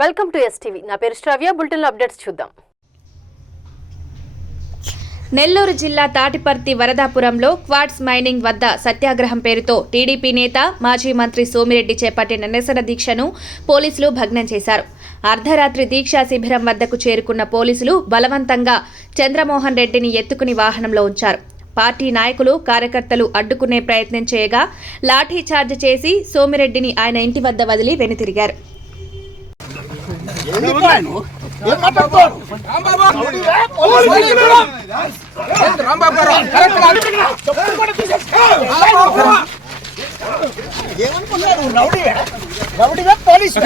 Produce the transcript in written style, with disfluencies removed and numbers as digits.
Welcome to STV. నా పేరు శ్రావ్య. Bulletin లో అప్డేట్స్ చూద్దాం. నెల్లూరు జిల్లా తాటిపర్తి వరదాపురంలో క్వార్ట్జ్ మైనింగ్ వద్ద సత్యాగ్రహం పేరుతో టీడీపీ నేత మాజీ మంత్రి సోమిరెడ్డి చేపట్టిన నిరసన దీక్షను పోలీసులు భగ్నం చేశారు. అర్ధరాత్రి దీక్షా శిబిరం వద్దకు చేరుకున్న పోలీసులు బలవంతంగా చంద్రమోహన్ రెడ్డిని ఎత్తుకుని వాహనంలో ఉంచారు. పార్టీ నాయకులు కార్యకర్తలు అడ్డుకునే ప్రయత్నం చేయగా లాఠీ చార్జ్ చేసి సోమిరెడ్డిని ఆయన ఇంటి వద్ద వదిలి వెనుతిరిగారు. Rowdy police